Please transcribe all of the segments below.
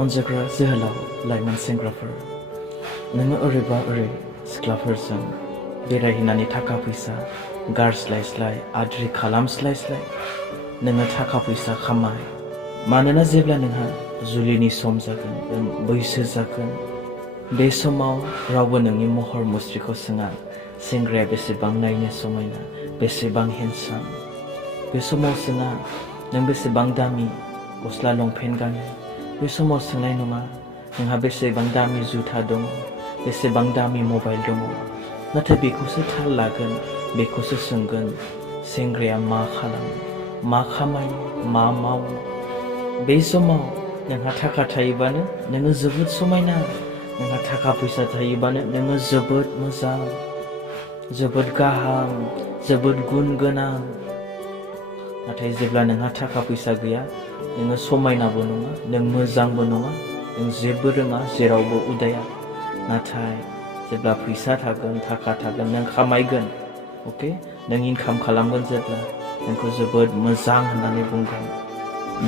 अनजाग्रा जोहोलाव लाइमोन सेंग्राफोर नोङो ओरैबा ओरै सिख्लाफोरजों बेरायहैनानै थाखा फैसा गारस्लायस्लाय आद्रि खालामस्लायस्लाय नोङो थाखा फैसा खामाय मानोना जेब्ला नोंहा जुलिनि सम जागोन बैसो जागोन बे समाव रावबो नोंनि महर मुस्रिखौ सोङा सेंग्राया बेसेबां नायनो समायना बेसेबां हेन्डसाम बे समाव सोङा नों बेसेबां दामि गस्ला लंपेन्ट गानो बे समाव सोंनाय नङा नोंहा बेसेबां दामि जुथा दङ बेसेबां दामि मबाइल दङ नाथाय बेखौसो थाल लागोन बेखौसो सोंगोन सेंग्राया मा खालामो मा खामायो मा मावो बे समाव नोंहा थाखा थायोबानो नोङो जोबोद समायना नोंहा थाखा फैसा थायोबानो नोङो जोबोद मोजां जोबोद गाहाम जोबोद गुन गोनां नाथाय जेब्ला नोंहा थाखा फैसा गैया नोङो समायनाबो नङा नों मोजांबो नङा नों जेबो रोङा जेरावबो उदाया नाथाय जेब्ला फैसा थागोन थाखा थागोन नों खामायगोन अके नों इनकाम खालामगोन जेब्ला नोंखौ जोबोद मोजां होननानै बुंगोन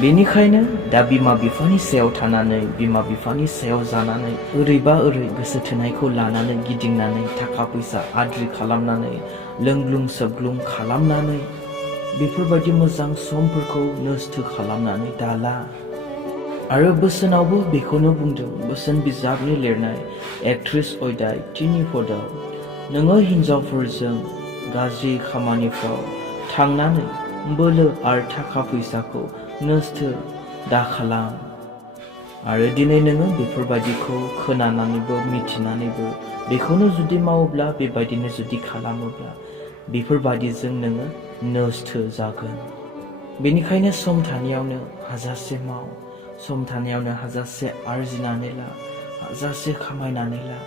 बेनिखायनो दा बिमा बिफानि सायाव थानानै बिमा बिफानि सायाव जानानै ओरैबा ओरै गोसो थोनायखौ लानानै गिदिंनानै थाखा फैसा आद्रि खालामनानै लोंग्लुं सोबग्लुं खालामनानै बेफोरबायदि मोजां समफोरखौ नस्थ' खालामनानै दाला आरो बोसोनावबो बेखौनो बुंदों बोसोन बिजाबनि लिरनाय 31 अध्याय 3 पदआव नोङो हिनजावफोरजों गाज्रि खामानिफ्राव थांनानै बोलो आरो थाखा फैसाखौ नस्थ' दाखालाम आरो दिनै नोङो बेफोरबायदिखौ खोनानानैबो मिथिनानैबो बेखौनो जुदि मावोब्ला बेबायदिनो जुदि खालामोब्ला बेफोरबायदिजों नोङो नस्थ' जागोन बेनिखायनो सम थानायावनो हाजासे माव सम थानायावनो हाजासे आरजिनानै ला हाजासे खामायनानै ला